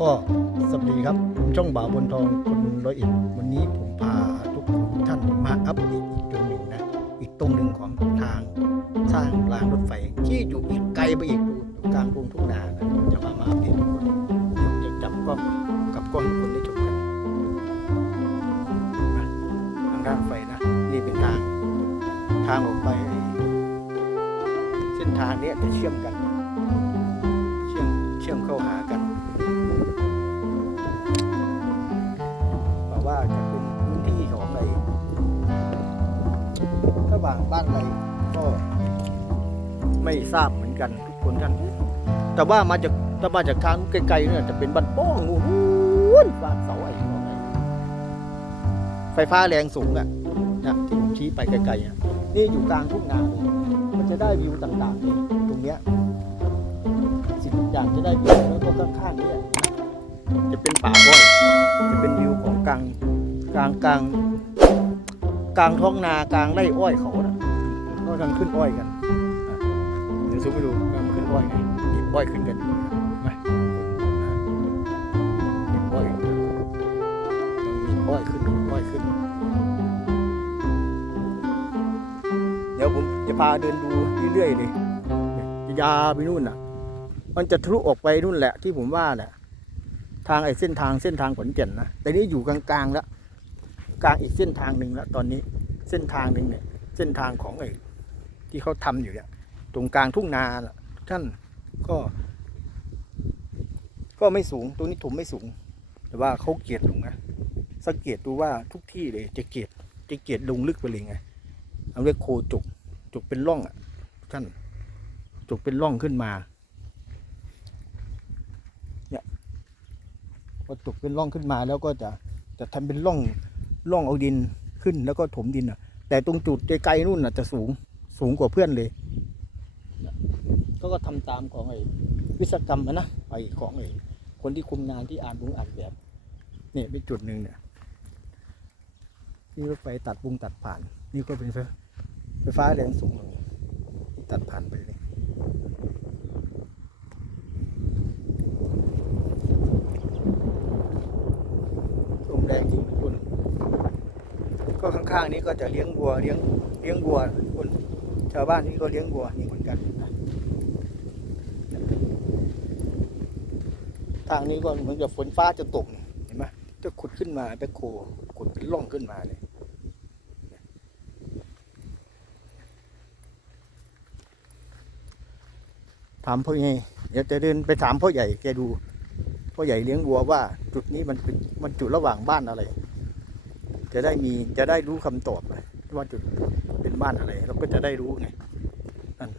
ก็สวัสดีครับ ผมช่องบ่าวบนทองคนร้อยเอ็ดวันนี้ผมพาทุกท่านมาอัปเดตอีกตรงหนึ่งนะ อีกตรงหนึ่งของทางสร้างรางรถไฟที่อยู่อีกไกลไปอีกดูอยู่กลางกรุงทุ่งนานะจะพามาอัปเดตทุกคนเดี๋ยวจะจับกล้องกับกล้องให้คนได้ชมกันนะทางด้านไฟนะ นี่เป็นทาง ทางออกไป เส้นทางเนี้ยจะเชื่อมกัน เชื่อมเชื่อมเข้าหากัน ว่างบ้านอะไรก็ไม่ทราบเหมือนกันทุกคนท่าน แต่ว่ามาจากถ้ามาจากทางไกลๆเนี่ยจะเป็นบ้านโป้งนู่นบ้านเสาไอ้ของไอ้ไฟฟ้าแรงสูงอะนะที่ผมชี้ไปไกลๆอะนี่อยู่กลางทุ่งนาเลยมันจะได้วิวต่างๆเลยตรงเนี้ยสิ่งทุกอย่างจะได้วิวแล้วก็ข้างๆเนี่ยจะเป็นป่าอ้อยจะเป็นวิวของกลางกลางกลาง กลางท้องนากลางไร่อ้อยเขานะก็กำลังขึ้นอ้อยกันอะเดี๋ยวซูมไปดูกำลังขึ้นอ้อยไงหยิบอ้อยขึ้นกันอยู่นะเห็นไหมหยิบอ้อยกำลังหยิบอ้อยขึ้นอ้อยขึ้น เดี๋ยวผมจะพาเดินดูเรื่อยๆเลยยาวไปนู่นน่ะ มันจะทะลุออกไปนู่นแหละที่ผมว่าแหละทางไอ้เส้นทางเส้นทางขอนแก่นนะแต่นี่อยู่กลางๆแล้ว กลางอีกเส้นทางหนึ่งแล้วตอนนี้เส้นทางหนึ่งเนี่ย เส้นทางของไอ้ที่เขาทำอยู่เนี่ยตรงกลางทุ่งนาท่านก็ ก็ไม่สูงตรงนี้ถมไม่สูง แต่ว่าเขาเกียดลงนะสังเกตดูว่าทุกที่เลยจะเกียดจะเกียดลงลึกไปเลยไงเอาเรียกโคจุกจุกเป็นร่องอะท่านจุกเป็นร่องขึ้นมาเนี่ยพอจุกเป็นร่องขึ้นมาแล้วก็จะจะทำเป็นร่อง ร่องเอาดินขึ้นแล้วก็ถมดินอะ แต่ตรงจุดไกลๆนู่นอะจะสูงสูงกว่าเพื่อนเลยก็ก็ทำตามของไอ้วิศกรรมนะไอ้ของไอ้คนที่คุมงานที่อ่านบุงอ่านแบบเนี่ยเป็นจุดหนึ่งเนี่ยนี่รถไฟตัดบุงตัดผ่าน นี่ก็เป็นไฟไฟฟ้าแรงสูงเลยตัดผ่านไปเลยลมแรงจริง ก็ข้างๆนี้ก็จะเลี้ยงวัวเลี้ยงเลี้ยงวัวคุณชาวบ้านนี่ก็เลี้ยงวัวนี่เหมือนกันทางนี้ก็เหมือนกับฝนฟ้าจะตกเห็นไหมจะขุดขึ้นมาแบคโคขุดเป็นร่องขึ้นมาเลยถามพ่อใหญ่เดี๋ยวจะเดินไปถามพ่อใหญ่แกดูพ่อใหญ่เลี้ยงวัวว่า จุดนี้มันเป็นมันจุดระหว่างบ้านอะไร จะได้มีจะได้รู้คำตอบเลยว่าจุดเป็นบ้านอะไร เราก็จะได้รู้ไงนั่น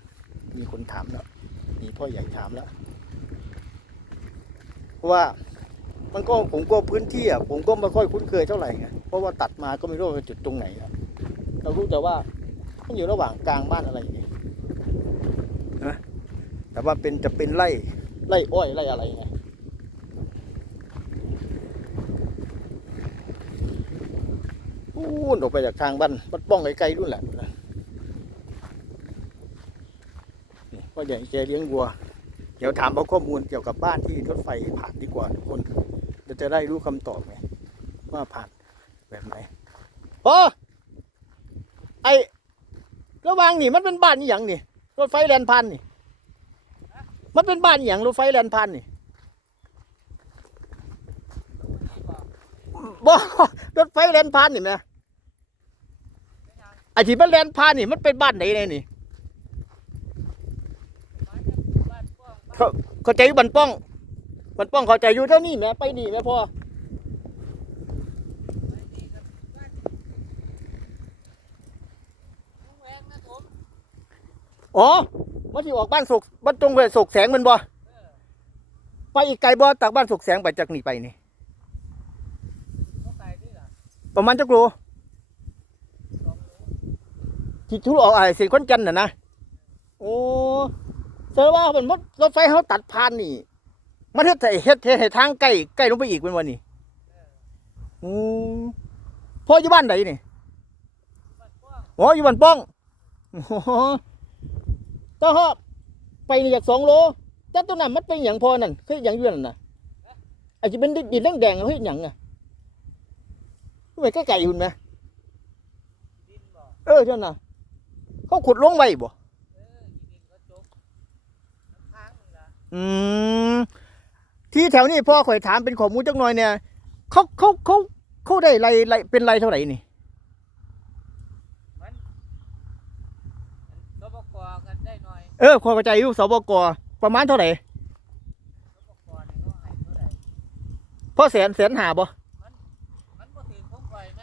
มีคนถามแล้วมีพ่อใหญ่ถามแล้วเพราะว่ามันก็ผมก็พื้นที่อะผมก็ไม่ค่อยคุ้นเคยเท่าไหร่ไงเพราะว่าตัดมาก็ไม่รู้ว่าจุดตรงไหนอะเรารู้แต่ว่ามันอยู่ระหว่างกลางบ้านอะไรอย่างเงี้ยนะแต่ว่าเป็นจะเป็นไร่ไร่อ้อยไร่อะไรไง พู นออกไปจากทางบ้านบ้านป้องไกลๆนู่นแหละนี่พ่อใหญ่แกเลี้ยงวัว เดี๋ยวถามเอาข้อมูลเกี่ยวกับบ้านที่รถไฟผ่านดีกว่าทุกคนจะจะได้รู้คำตอบไงว่าผ่านแบบไหนพ่อไอระหวังนี่มันเป็นบ้านนี่อย่างนี่รถไฟแลนพันนี่ มันเป็นบ้านอย่างรถไฟแลนพันนี่บ่รถไฟแลนพานนี่แหม ไอ้ที่มันแลนพานนี่มันเป็นบ้านไหนเนี่ยนี่เขาเข้าใจอยู่บันป้อง บันป้องเข้าใจอยู่เท่านี้แหม่ไปนี่แหม่พ่ออ๋อมันที่ออกบ้านศกบ้านตรงไปศกแสงแมันบ่ไปอีกไกลบ่จากบ้านศกแสงไปจากนี่ไปนี่ประมาณจักโล ที่ทุรออกอะไรเส้นขอนแก่นน่ะนะโอ้แสดงว่ามันมดรถไฟเขาตัดผ่านนี่มาเฮ็ดให้เฮ็ดเฮ็ดให้ทางใกล้ใกล้ลงไปอีกเป็นวันนี้อืมพ่ออยู่บ้านไหนนี่อ๋ออยู่บ้านป้องโอ้โหถ้าฮอดไปนี่จากสองโลแต่ตรงนั้นมันเป็นอย่างพอนั่นคืออย่างยื่นั่นน่ะอาจจะเป็นดินแดงๆเฮ้ยหยังอะไมใกล้ๆคุณไหมเออเจ้าน่ะ เขาขุดลงไว้บ่เออดินก็จกน้ำค้างนึงละอืมที่แถวนี้พ่อข่อยถามเป็นข้อมูลจักหน่อยเนี่ยเขาเขาเขาเขาได้ไรไรเป็นไรเท่าไหร่นี่มันมันสบกกันได้หน่อยเออความเข้าใจอยู่สบกประมาณเท่าไหร่สบกเนี่ยเขาให้เท่าไหร่พ่อแสนแสนหาบ่มันบ่ถือของก่อยแ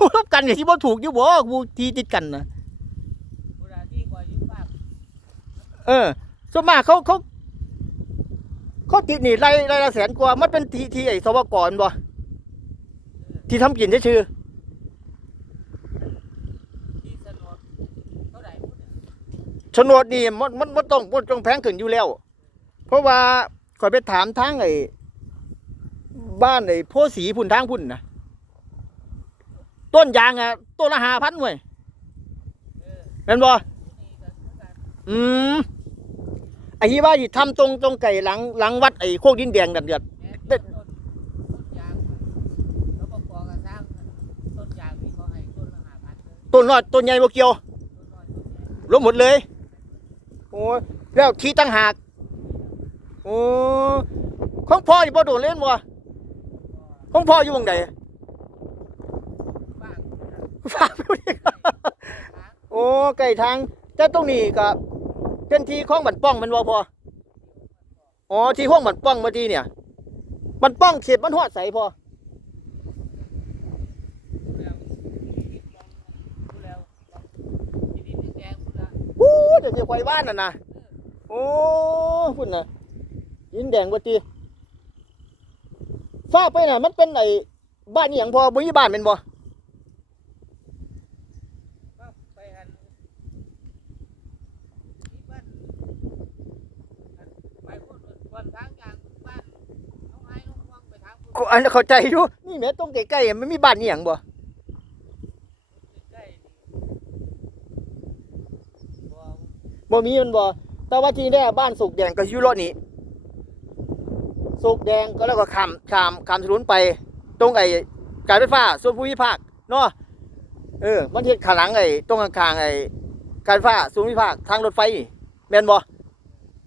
ม่พวกพวกก่อยพวกจักอะเอ้าขบูบูรับกันอย่างที่บ่ถูกอยู่บ่บูทีติดกันนะเวลาที่ก่อยอยืมฝากเออส่วนมากเขาเขาเขาติดนี่ไรไรละแสนกว่ามันเป็นทีทีไอ้สบกรบ่ที่ทำกินชื่อที่สนดเท่าไหร่พุ่นน่ะๆโฉนดนี่มันมันมันต้องมันต้องแพงขึ้นอยู่แล้ว เพราะว่าขอยไปถามทางไอ้บ้านไอ้โพสีพุ่นทางพุ่นนะ ต้นยางอะต้นละห้าพันเว้ยเออเห็นบ่ที่นี่ก็คือกันอืมไอ้ที่ว่าที่ทำตรงตรงไก่หลังหลังวัดไอ้โคกดินแดงกันเดือดแม่เด็ต้ดนต้นยางสบกก็สร้างต้นยางนี่เขาให้ต้นละห้าพันเลยต้นน้อยต้นใหญ่บ่เกี่ยวต้นน้อยต้นใหญ่รวมหมดเลย โอ้ยแล้วที่ตั้งหากโอ้ของพ่ออยู่บ่โดนเล่นบ่ของพ่ออยู่วงใดบ้าง ฝากไปดิโอ้ไก่ทางแต่ตรงนี้ก็เป็นที่ของบันป้องมันบ่พออ๋อที่ห้องบันป้องเมื่อกี้เนี่ยบันป้องเขตมันฮอดใสพอวู้เดี๋ยวสิไฟบ้านน่ะนะโอ้พุ่นน่ะยินแดงกว่าตีฟ้าไปน่ะ มันเป็นไอ้บ้านนี่หยังพอบ่มีบ้านเป็นบ่ ก็ไปอันที่บ้านอันไปพุ่นวันทางยางบ้านน้องไอ้น้องวังไปทางพุ่น ก็อันนั้นเข้าใจอยู่นี่แม่ตรงใกล้ๆมันมีบ้านนี่หยังบ่บ่บ่มีมันบ่แต่ว่าที่แน่บ้านสุกแดงก็อยู่เลาะนี้สุกแดงก็แล้วก็ขามขามขามถนนไป ตรงไอ้การไฟฟ้าส่วนภูมิภาคเนาะเออ มันเฮ็ดขาหลังไอ้ตรงข้างไอ้การไฟฟ้าส่วนภูมิภาคทางรถไฟนี่แม่นบ่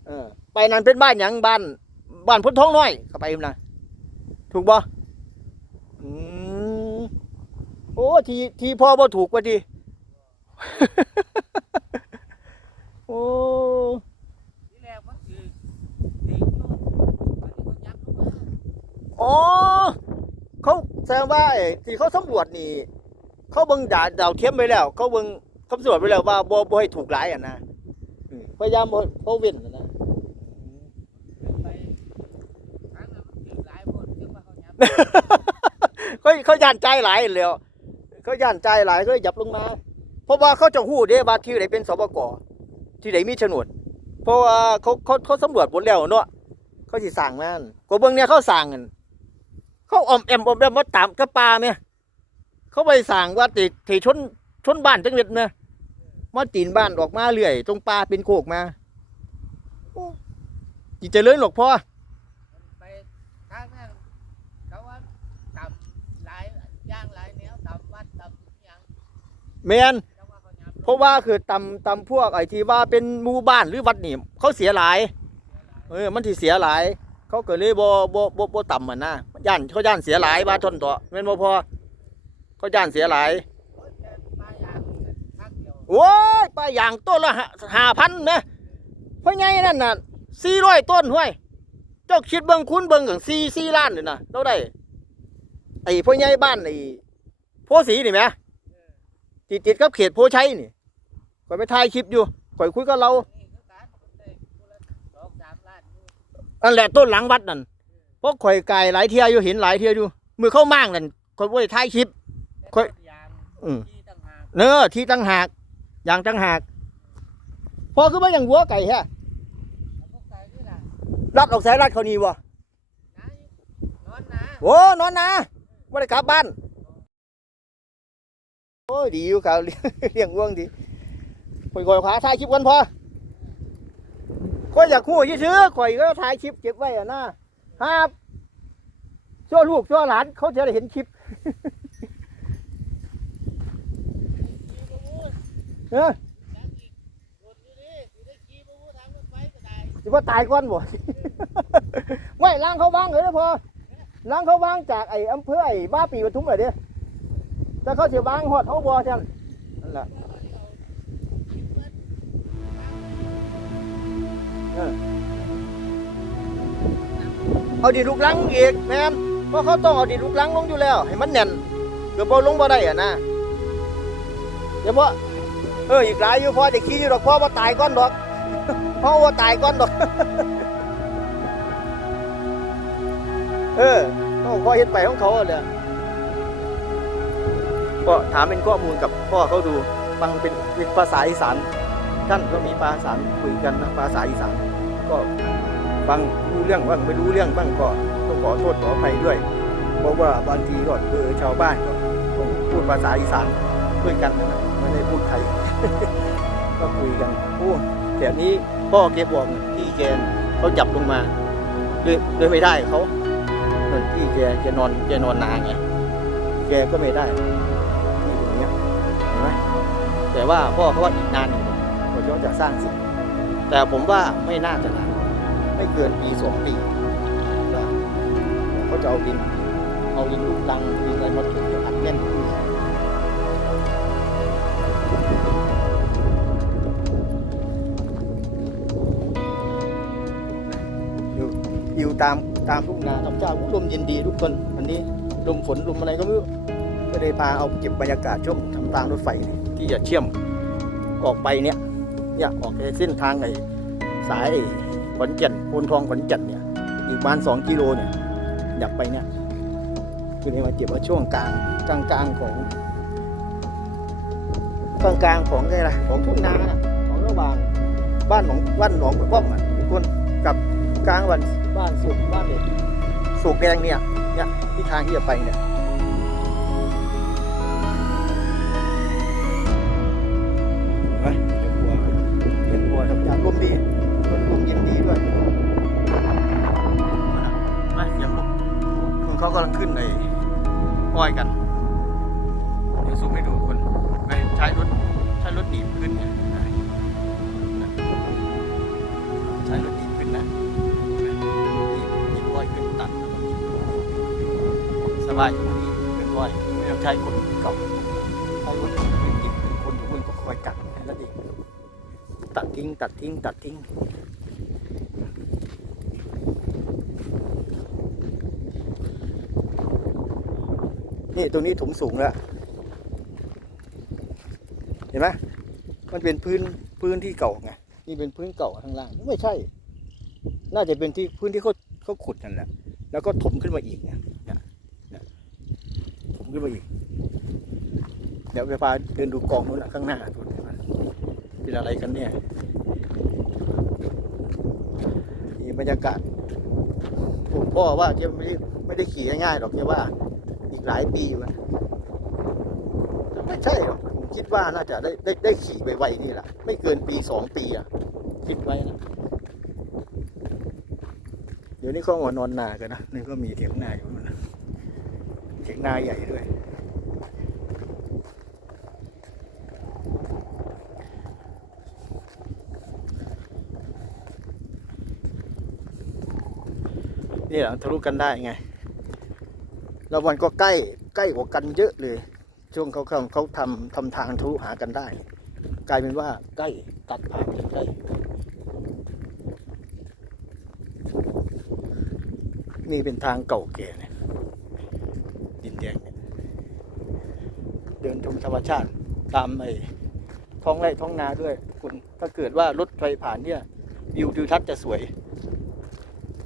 เออไปนั่นเป็นบ้านหยังบ้านบ้านพ้นท้องน้อยเข้าไปพุ่นน่ะ ถูกบ่อืมโอ้ทีทีพ่อบ่ถูกว่าติโอ้ที่แรกมันคือดีอยู่วันนี้เขายับลงมาอ๋อเขาแสดงว่าไอ้ที่เขาสำรวจนี่ เขาเบิ่งดาดาวเทียมไปแล้ว เขาเบิ่งเขาสำรวจไปแล้วว่าบ่บ่ให้ถูกหลายอะนะอืมพยายามบ่เขาเว้นอะนะ ไปทางนั้นมันถือหลายคนซึ่งว่า เขาเขาย่านใจหลายแล้วเขาย่านใจหลายเขาหยับลงมา เพราะว่าเขาจะฮู้เด้ว่าที่ไหนเป็นสปกที่ไหนมีโฉนด เพราะว่าเขาเขาเขาสำรวจหมดแล้วเนาะเขาสิสั่งมันก็เบิ่งเนี่ยเขาสั่งกันเขาอมแอมอมแอมมาตามกับปลาแม่ยเขาไปสั่งว่าติที่ชนชนบ้านจังเม็ดนะมาตีนบ้านออกมาเรื่อยตรงปลาเป็นโคกมาจิเจริญหรอกพ่อ ไปทางนั้นเขาว่าต่ำหลายย่างหลายแนวต่ำวัดต่ำหยัง แมนเพราะว่าคือตำตำพวกไอ้ที่ว่าเป็นหมู่บ้านหรือวัดนี่เขาเสียหลายเออมันที่เสียหลาย เขาเก็เลยบ่บ่บ่บ่ต่ำมันนะย่านเขาย่านเสียหลายว่าทนต่อแม่นบ่พอเขาย่านเสียหลายโอ้ยปลายางนี่ข้างเดียวโอ้ยป้าอย่างต้นละห้าพันนะเพราะไงนั่นน่ะสี่ร้อยต้นห้วยเจ้าคิดเบิ่งคุณเบิ่งถึงสี่สี่ล้านเลยนะเราได้ไอ้พ่อใหญ่บ้านไอ้โพสีนี่ไหม ติดติดกับเขตโพชัยนี่ข่อยไปถ่ายคลิปอยู่ข่อยคุยกับเรานี่คือการมันได้คนละสองสามล้านอยู่นั่นแหละต้นหลังวัดนั่นเพราะข่อยไก่หลายเที่ยอยู่เห็นหลายเที่ยอยู่มือเข้ามั่งนั่นข่อยบ่ไปถ่ายคลิปแต่ค่อยต้นยางอืมที่ต่างหากเนื้อที่ตั้งหากอย่างตั้งหากพอคือว่าอย่างวัวไก่ฮะแล้วพวกไก่นี่ล่ะรัดออกสายรัดเขานี่บ่นะนอนนะโอ้นอนนะไม่ได้กลับบ้าน โอ้ยดีอยู่ครับเลี้ยงวัวดีข่อยข่อยขาถ่ายคลิปกันพอก็อยากคู่ชื่อๆข่อยก็ถ่ายคลิปเก็บไว้อะนะห้าชั่วลูกชั่วหลานเขาจะได้เห็นคลิปเออยังอีกรถอยู่นี่อว่าตายก่อนบ่ไม่ล้างเขาบ้างเลยนะพอล้างเขาบ้างจากไอ้อำเภอไอ้บ้าปีปทุมเลยเด้อ แต่เขาเสียบ้างหอดเขาบ่ท่านนั่นแหละเอาดีลูกลังอีกแมนเพราะเขาต้องเอาดีลูกลังลงอยู่แล้ว ให้มันแน่นเกือบบ่ลงบ่ได้อะนะเดี๋ยวพ่อเอออีกหลายอยู่พ่อจะขี่อยู่ดอกพ่อว่าตายก่อนดอกพ่อว่าตายก่อนดอกเออต้องพ่อเฮ็ดไปของเขาเลย ก็ถามเป็นข้อมูลกับพ่อเขาดูฟังเป็นเป็นภาษาอีสานท่านก็มีภาษาคุยกันนะภาษาอีสานก็ฟังรู้เรื่องบ้างไม่รู้เรื่องบ้างก็ต้องขอโทษขออภัยด้วย เพราะว่าบางทีก็คือชาวบ้านก็ต้องพูดภาษาอีสานด้วยกันนะไม่ได้พูดไทยก็คุยกันโอ้แถวนี้พ่อแกบอกที่แกเขาจับลงมาเลยเลยไม่ได้เขาเหมือนที่แกแกนอนแกนอนนานไงแกก็ไม่ได้ แต่ว่าพ่อเขาว่าอีกนานอยู่กว่าเขาจะสร้างสร็จแต่ผมว่าไม่น่าจะนานไม่เกินปีสองปีนะเขาจะเอาดิน เอาดินลูกลังดินอะไรมาถูอัดแน่นอยู่อยู่ตามตามทุ่งนาทำเจ้าลมเย็นดีทุกคนอันนี้ลมฝนลมอะไรก็ไม่รู้ก็เลยพาเอาเก็บบรรยากาศช่วงทำทางรถไฟนี่ ที่จะเชื่อมออกไปเนี่ยเนี่ยออกในเส้นทางไอ้สายขอนแก่นโพนทองขอนแก่นเนี่ยอีกประมาณสองกิโลเนี่ยอยากไปเนี่ยคือเลยมาเก็บว่าช่วงกลางกลางกลางของกลางกลางของไงล่ะของทุ่งนาของระหว่างบ้านหนองบ้านหนองป้อมอะทุกคนกับกลางวันบ้านสุกบ้านเด็กสุกแดงเนี่ยเนี่ยที่ทางที่จะไปเนี่ย สบายอยู่ดีเป็นอ้อยไม่ต้องใช้คนเก่าใช้รถดีบดีบคนอยู่บนก็คอยกัดแค่นั้นเองตัดทิ้งตัดทิ้งตัดทิ้งนี่ตรงนี้ถมสูงแล้วเห็นไหมมันเป็นพื้นพื้นที่เก่าไงนี่เป็นพื้นเก่าข้างล่างไม่ใช่ น่าจะเป็นที่พื้นที่เขาเขาขุดนั่นแหละแล้วก็ถมขึ้นมาอีกเนี่ย ขึ้นมาอีก เดี๋ยวไปพาเดินดูกองนู้นข้างหน้าดูมันเป็นอะไรกันเนี่ยนี่บรรยากาศผมพ่อว่าแกไม่ได้ไม่ได้ขี่ง่ายๆหรอกแกว่า อีกหลายปีอยู่นไม่ใช่หรอกผมคิดว่าน่าจะได้ได้ได้ขี่ไปไวๆนี่แหละไม่เกินปีสองปีอะ คิดไว้นะเดี๋ยวนี้เขามานอนนากันนะนี่ก็มีเถียงนาอยู่ ถียงนาใหญ่ด้วย นี่แหละทะลุกันได้ไงแล้วมันก็ใกล้ใกล้กว่ากันเยอะเลย ช่วงเขาเขาเขาทำทำทางทะลุหากันได้ กลายเป็นว่าใกล้ตัดผ่านกันใกล้นี่เป็นทางเก่าแก่เนี่ย ดินแดงเนี่ยเดินชมธรรมชาติตามไอ้ท้องไร่ท้องนาด้วย คุณถ้าเกิดว่ารถไฟผ่านเนี่ยวิวทิวทัศน์จะสวย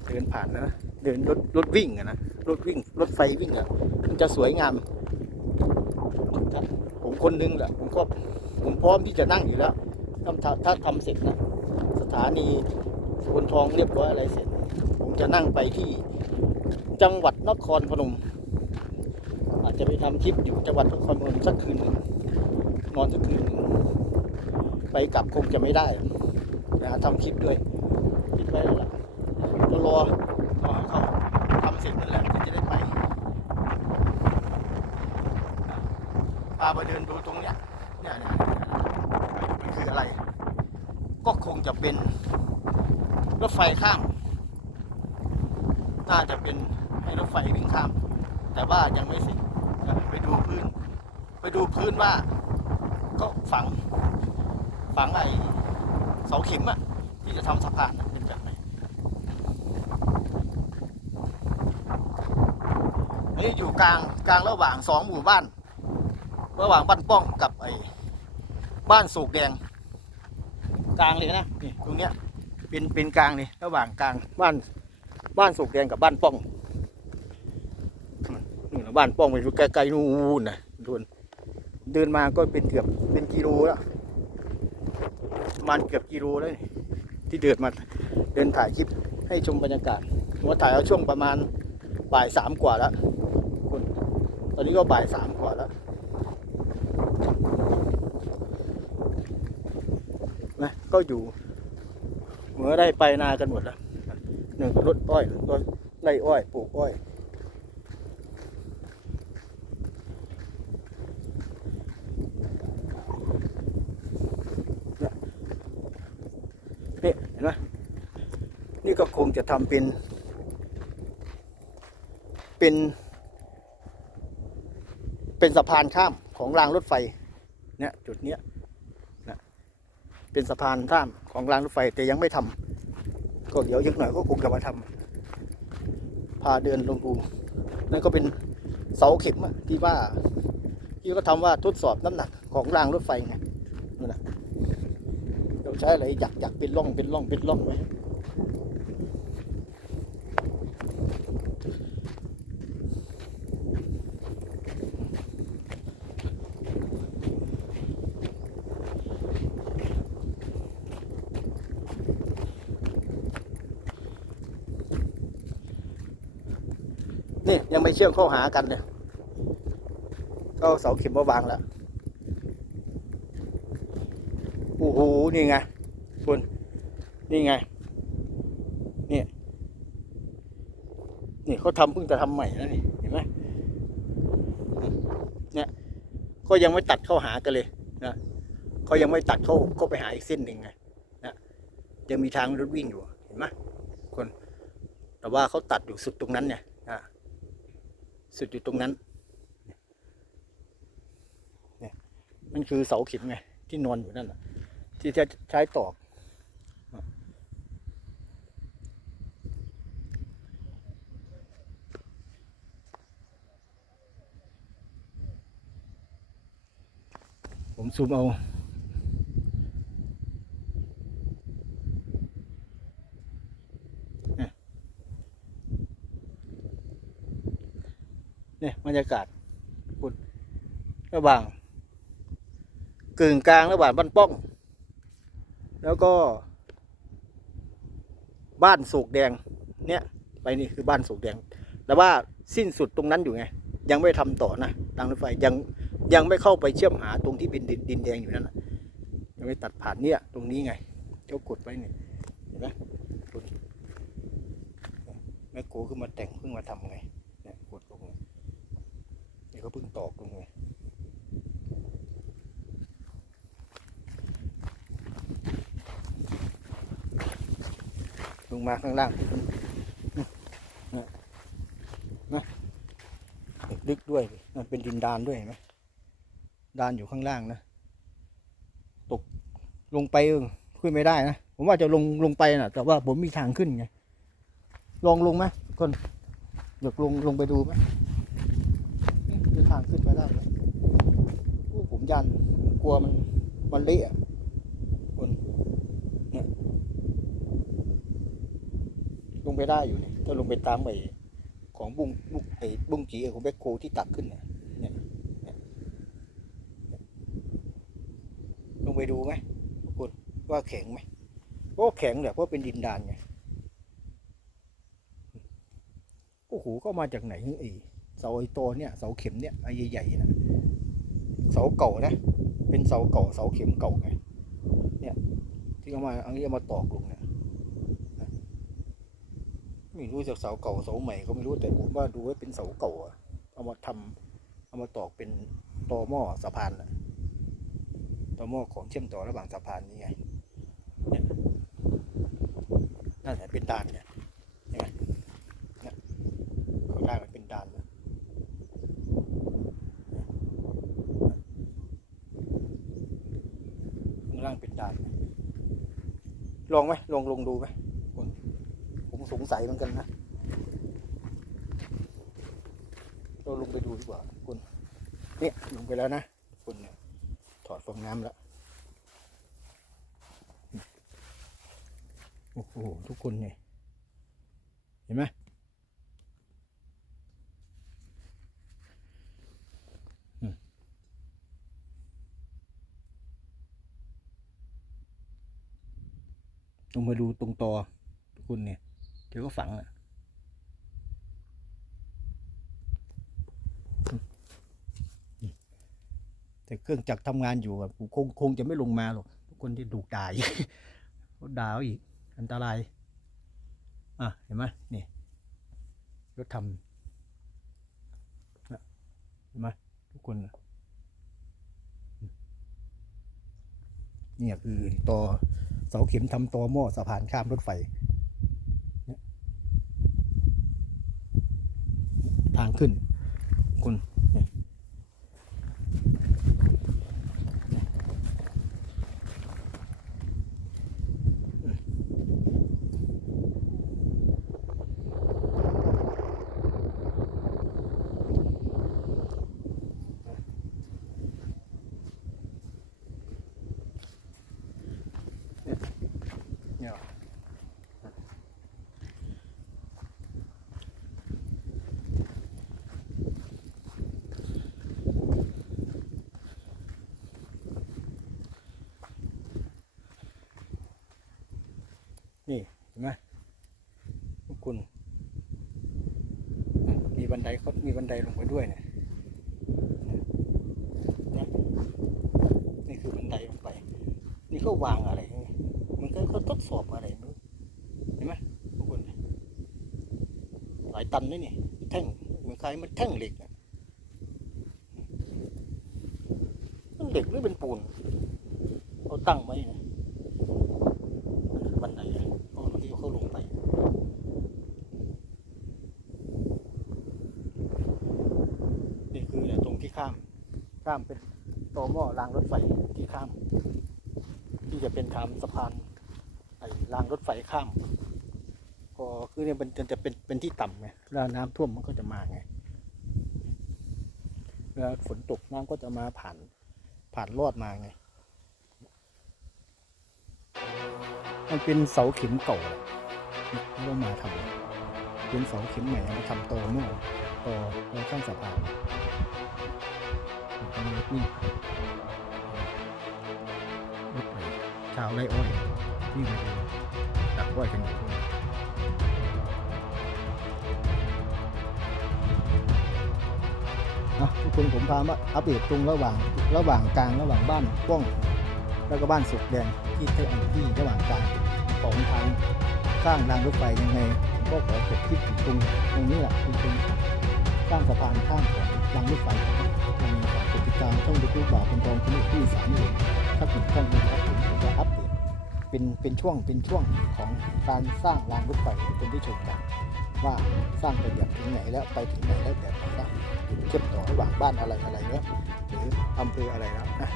เดินผ่านนะเดินรถรถวิ่งอะนะรถวิ่งรถไฟวิ่งอะมันจะสวยงาม ผมคนนึงแหละผมก็ผมพร้อมที่จะนั่งอยู่แล้วถ้าถ้าถ้าทำเสร็จนะสถานีสวนทองเรียบร้อยอะไรเสร็จ ผมจะนั่งไปที่จังหวัดนครพนม อาจจะไปทำคลิปอยู่จังหวัดนครพนมสักคืนหนึ่งนอนสักคืนหนึ่งไปกลับคงจะไม่ได้นะทำคลิปด้วยคิดไว้แล้วล่ะก็รอรอให้เขาทำเสร็จนั่นแหละถึงจะได้ไปพาไปเดินดูตรงเนี้ยเนี่ยเนี่ยมันคืออะไร ก็คงจะเป็นรถไฟข้าม น่าจะเป็นให้รถไฟวิ่งข้าม แต่ว่ายังไม่เสร็จ ไปดูพื้น ไปดูพื้นว่า ก็ฝัง ฝังไอ้เสาเข็มอะที่จะทำสะพานเป็นแบบไหนอันนี้อยู่กลางกลางระหว่างสองหมู่บ้าน ระหว่างบ้านป้องกับไอ้บ้านสูกแดง กลางเลยนะนี่ตรงเนี้ยเป็นเป็นกลางนี่ระหว่างกลางบ้านบ้านสูกแดงกับบ้านป้อง บ้านป้องไปดูไกลๆนู่นนะทุนเดินมาก็เป็นเกือบเป็นกิโลแล้วมาณเกือบกิโลแล้วนี่ที่เดินมาเดินถ่ายคลิปให้ชมบรรยากาศผมว่าถ่ายเอาช่วงประมาณบ่ายสามกว่าแล้วคุณตอนนี้ก็บ่ายสามกว่าแล้วนะก็อยู่เมือได้ไปนากันหมดแล้วหนึ่งรถอ้อยก็ไล่อ้อยปลูกอ้อยเนี่ยนี่เห็นไหมนี่ ก็คงจะทำเป็น เป็น เป็นสะพานข้ามของรางรถไฟเนี่ยจุดเนี้ยนะเป็นสะพานข้ามของรางรถไฟแต่ยังไม่ทำก็เดี๋ยวอีกหน่อยก็คงจะมาทำพาเดินลงดูนั่นก็เป็นเสาเข็มที่ว่าที่ก็ทำว่าทดสอบน้ำหนักของรางรถไฟไงนั่นนะเราใช้อะไรหยักหยักเป็นร่องเป็นร่องเป็นร่องไว้นี่ยังไม่เชื่อมเข้าหากันเลยก็เสาเข็มมาวางแล้วโอ้โหนี่ไงคุณนี่ไงนี่นี่เขาทำเพิ่งจะทำใหม่นะนี่เห็นไหมเนี่ยก็ยังไม่ตัดเข้าหากันเลยนะเขายังไม่ตัดเข้าเข้าไปหาอีกเส้นหนึ่งไงนะยังมีทางรถวิ่งอยู่เห็นไหมคนแต่ว่าเขาตัดอยู่สุดตรงนั้นเนี่ย สุดอยู่ตรงนั้นเนี่ยมันคือเสาเข็มไง ที่นอนอยู่นั่นแหละที่จะใช้ตอกผมซูมเอา เนี่ย เนี่ยบรรยากาศคุณระหว่างกึ่งกลางระหว่างบ้านป้อง แล้วก็ บ้านสูกแดง เนี่ย ไปนี่คือบ้านสูกแดง แต่ว่าสิ้นสุดตรงนั้นอยู่ไง ยังไม่ทำต่อนะทางรถไฟยังยังไม่เข้าไปเชื่อมหาตรงที่เป็นดินดินแดงอยู่นั่นนะยังไม่ตัดผ่านเนี่ยตรงนี้ไงเจ้ากดไว้เนี่ยเห็นไหมแม่โกขึ้นมาแต่งเพิ่งมาทำไงเนี่ยกดลงไง นี่เขาเพิ่งตอกลงไงลงมาข้างล่างนะนะลึกด้วยมันเป็นดินดานด้วยเห็นไหมดานอยู่ข้างล่างนะ ตกลงไปขึ้นไม่ได้นะ ผมว่าจะลงลงไปนะแต่ว่าผมมีทางขึ้นไง ลองลงไหมคนอยากลงลงไปดูไหมางขึ้นไปได้ไหมโอ้ผมยันผมกลัวมันมันเละอะคนเนี่ยลงไปได้อยู่เนี่ยถ้าลงไปตามไปของบุ้งบุ้งไอ้บุ้งจีของแบคโคที่ตักขึ้นเนี่ยลงไปดูไหมคุณว่าแข็งไหมก็แข็งแหละเพราะเป็นดินดานไงโอ้โหก็มาจากไหนไอ้ เสาไอ้โตเนี่ยเสาเข็มเนี่ยไอ้ใหญ่ๆนะเสาเก่านะ เป็นเสาเก่าเสาเข็มเก่าไงเนี่ยที่เอามาเอานี้เอามาตอกลงเนี่ยไม่รู้จากเสาเก่าเสาใหม่ก็ไม่รู้แต่ผมว่าดูไว้เป็นเสาเก่าอะเอามาทำเอามาตอกเป็นตอหม้อสะพานอะตอหม้อของเชื่อมต่อระหว่างสะพานนี่ไงเนี่ยนั่นแหละเป็นด่านเนี่ยเห็นไหมเนี่ยข้างล่างมันเป็นด่านนะข้างล่างเป็นด่านนะ ลองไหมลองลงดูไหมผมสงสัยเหมือนกันนะเราลงไปดูดีกว่าคุณเนี่ยลงไปแล้วนะคุณเนี่ยถอดฟองน้ำแล้วโอ้โหทุกคนเนี่ยเห็นไหม ลงมาดูตรงตอทุกคนเนี่ย เดี๋ยวก็ฝังอะแต่เครื่องจักรทำงานอยู่อะคงคงจะไม่ลงมาหรอกทุกคนที่ถูด่าอีกเขาด่าอีก อันตราย อะ เห็นไหมนี่รถทำเห็นไหมทุกคนเนี่ยคือต่อาเข็มทำต่อหม้อสะพานข้ามรถไฟ ทางขึ้นคุณเนี่ยอืมเนี่ยเนี่ย นี่เห็นไหมทุกคนมีบันได เขามีบันไดลงไปด้วยเนี่ยนี่คือบันไดลงไป นี่เขาวางอะไร มันก็เขาทดสอบอะไรมั้เห็นไหมทุกคนหลายตันเลยนี่แท่งเหมือนคล้ายมันแท่งเหล็กอะเหล็กหรือเป็นปูนเขาตั้งไว้นะ บันไดอะอ๋อที่เขาลงไป นี่คือเนี่ยตรงที่ข้าม ข้ามเป็นตอหม้อรางรถไฟที่ข้าม ที่จะเป็นทางสะพานไอ้รางรถไฟข้ามพอคือเนี่ยมันจะเป็นเป็นที่ต่ำไงเวลาน้ำท่วมมันก็จะมาไงเวลาฝนตกน้ำก็จะมาผ่านผ่านลอดมาไง มันเป็นเสาเข็มเก่าเรามาทำเป็นเสาเข็มใหม่มาทำต่อหม้อต่อต่อข้างสะพาน นี่รถไฟชาวไร่อ้อยที่มาดูตัดอ้อยกันอยู่ด้วยอะทุกคนผมพามาอัปเดตตรงระหว่างระหว่างกลางระหว่างบ้านป้อง แล้วก็บ้านสุกแดงที่เทอันที่ระหว่างกลางของทางสร้างรางรถไฟยังไงผมก็ขอจบที่ถึงตรงตรงนี้แหละคือเป็นสร้างสะพานข้ามของ รางรถไฟยังไงฝากกดติดตามช่องยูทูบ่าวเป็นทองที่ที่สามหนึ่งถ้าถึงช่องนี้นะครับผมผมจะอัปเดตเป็นเป็นช่วงเป็นช่วงของการสร้างรางรถไฟให้คนได้ชมกันว่าสร้างไปแบบถึงไหนแล้วไปถึงไหนแล้วแบบไหนแล้วเชื่อมต่อระหว่างบ้านอะไรอะไรเนี้ยหรืออำเภออะไรแล้วนะ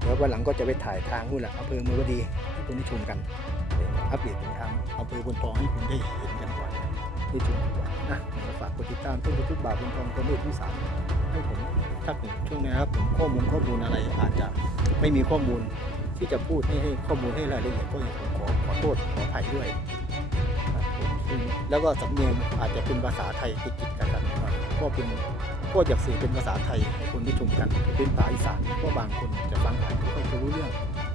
เดี๋ยววันหลังก็จะไปถ่ายทางนู่นแหละอำเภอเมืองวดีให้คุณได้ชมกันอัปเดตเป็นทางอำเภอบนทองให้คุณได้เห็นกันก่อน ได้ชมกันก่อนะฝากกดติดตามช่องยูทูบบาทบนทองตัวเลขที่สามให้ผมทักหนึ่งช่วงนี้ครับผมข้อมูลข้อมูลอะไรอาจจะไม่มีข้อมูลที่จะพูดให้ข้อมูลให้รายละเอียดก็ยังขอขอโทษขออภัยด้วย แล้วก็สำเนียงอาจจะเป็นภาษาไทยติดๆกันกันก็เป็นก็อยากสื่อเป็นภาษาไทยให้คนที่ชมกันเป็นภาษาอีสานก็บางคนจะฟังอ่านไม่ค่อยจะรู้เรื่อง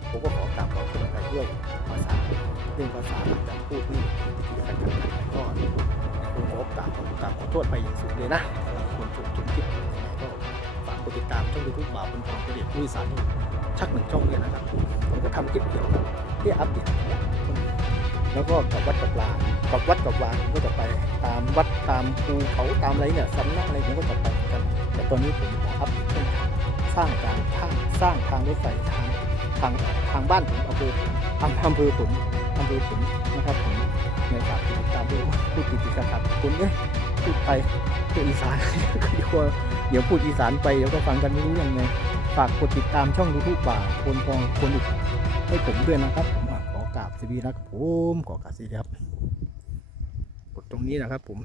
ผมก็ขอกราบขอคุณอภัยด้วยภาษาเรื่องภาษาอาจจะพูดไม่ติดขัดกันก็ ผมขอกราบขอกราบขอโทษไปอย่างสูงเลยนะคนชมชมคลิปก็ฝากกดติดตามช่องยูทูบบาปบนทองกระเดียดผู้สานชักหนึ่งช่องเนี่ยนะครับ ผมก็ทำคลิปเกี่ยวกับที่อัปเดตแล้วก็กับวัดกับลากับวัดกับวาผมก็จะไปตามวัดตามภูเขาตามอะไรเนี่ยสำนักอะไรผมก็จะไปกัน แต่ตอนนี้ผมขออัพเส้นทางสร้างการทางสร้างทางรถไฟทางทางทางบ้านผมอำเภอผมอำอำเภอผมอำเภอผมนะครับผม นี่ยฝากติดตามด้วยพูดติดติดขัดคุณเนี่ยพูดไปพูดอีสานเดี๋ยวเดี๋ยวพูดอีสานไปเดี๋ยวก็ฟังกันไม่รู้ยังไงฝากกดติดตามช่องยูทูบป่าคนฟองคนอีกให้ผมด้วยนะครับผมขอกราบสวีนะครับผมขอกราบสวีครับกดตรงนี้นะครับผม